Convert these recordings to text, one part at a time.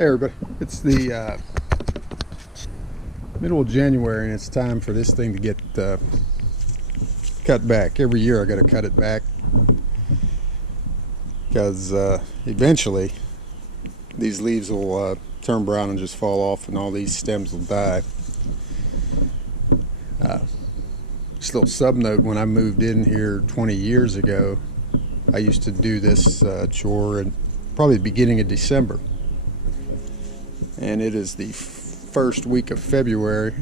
Hey everybody, it's the middle of January and it's time for this thing to get cut back. Every year I got to cut it back because eventually these leaves will turn brown and just fall off and all these stems will die. Just a little sub note, when I moved in here 20 years ago, I used to do this chore in probably the beginning of December. And it is the first week of February,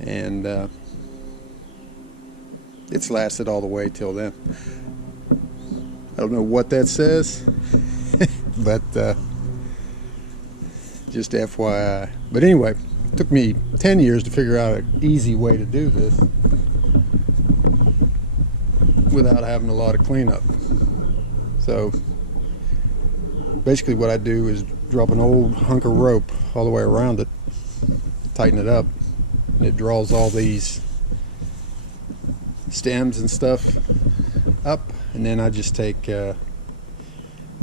and it's lasted all the way till then. I don't know what that says, but just FYI. But anyway, it took me 10 years to figure out an easy way to do this without having a lot of cleanup. So basically what I do is drop an old hunk of rope all the way around it, tighten it up, and it draws all these stems and stuff up, and then I just take,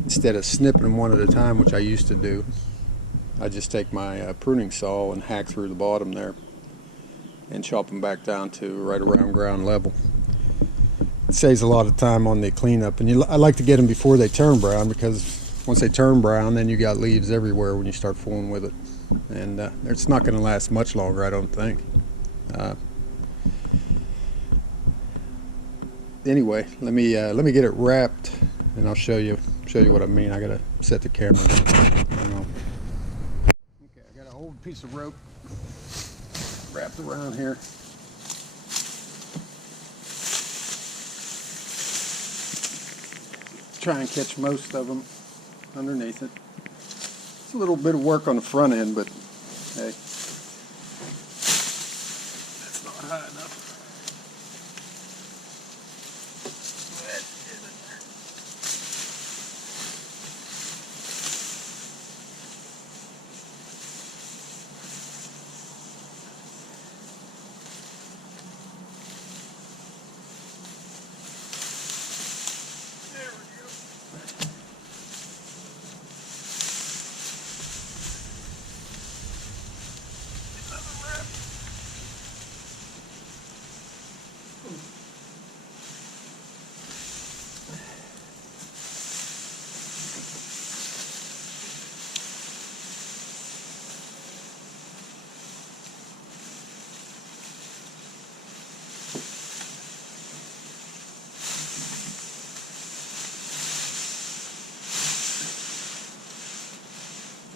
instead of snipping them one at a time, which I used to do, I just take my pruning saw and hack through the bottom there and chop them back down to right around ground level. It saves a lot of time on the cleanup, and I like to get them before they turn brown, because once they turn brown, then you got leaves everywhere when you start fooling with it, and it's not going to last much longer, I don't think. Anyway, let me get it wrapped, and I'll show you what I mean. I gotta set the camera down. Okay, I got an old piece of rope wrapped around here. Try and catch most of them underneath it. It's a little bit of work on the front end, but hey, that's not high enough.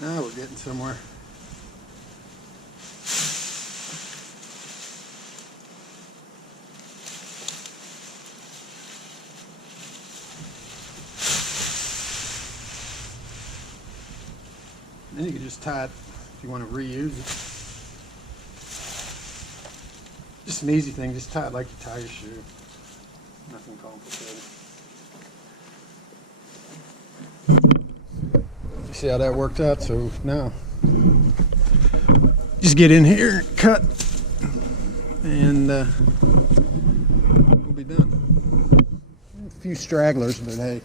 Now we're getting somewhere. Then you can just tie it if you want to reuse it. Just an easy thing, just tie it like you tie your shoe. Nothing complicated. See how that worked out? So now just get in here, cut, and we'll be done. A few stragglers, but hey.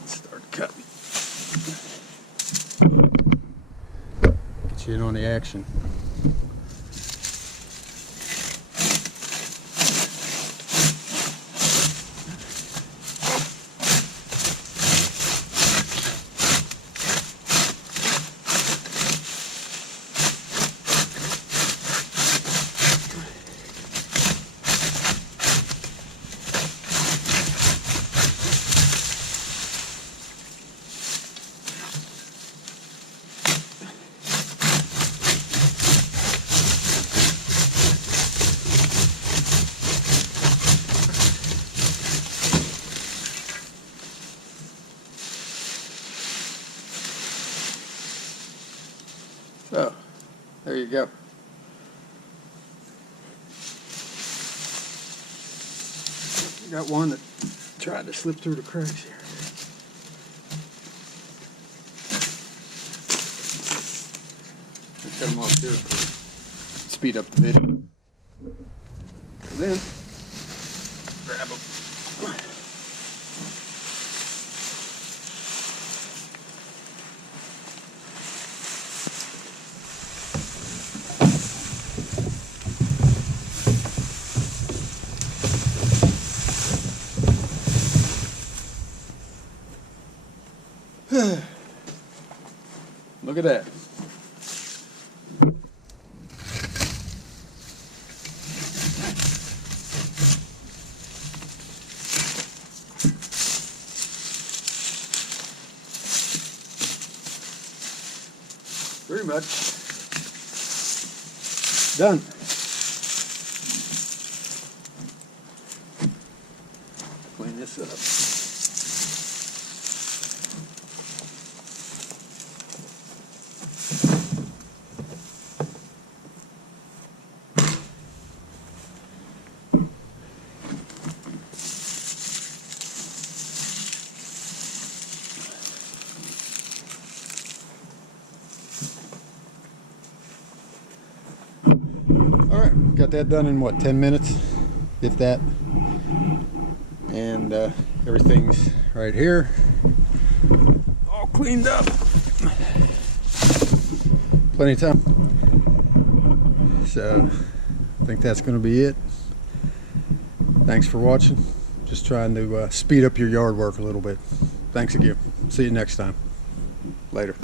Let's start cutting. Get you in on the action. So, there you go. Got one that tried to slip through the cracks here. Let's cut them off here. Speed up the video. Then grab them. Look at that. Pretty much done. Clean this up. Alright, got that done in what, 10 minutes, if that. And everything's right here, all cleaned up. Plenty of time. So, I think that's going to be it. Thanks for watching. Just trying to speed up your yard work a little bit. Thanks again. See you next time. Later.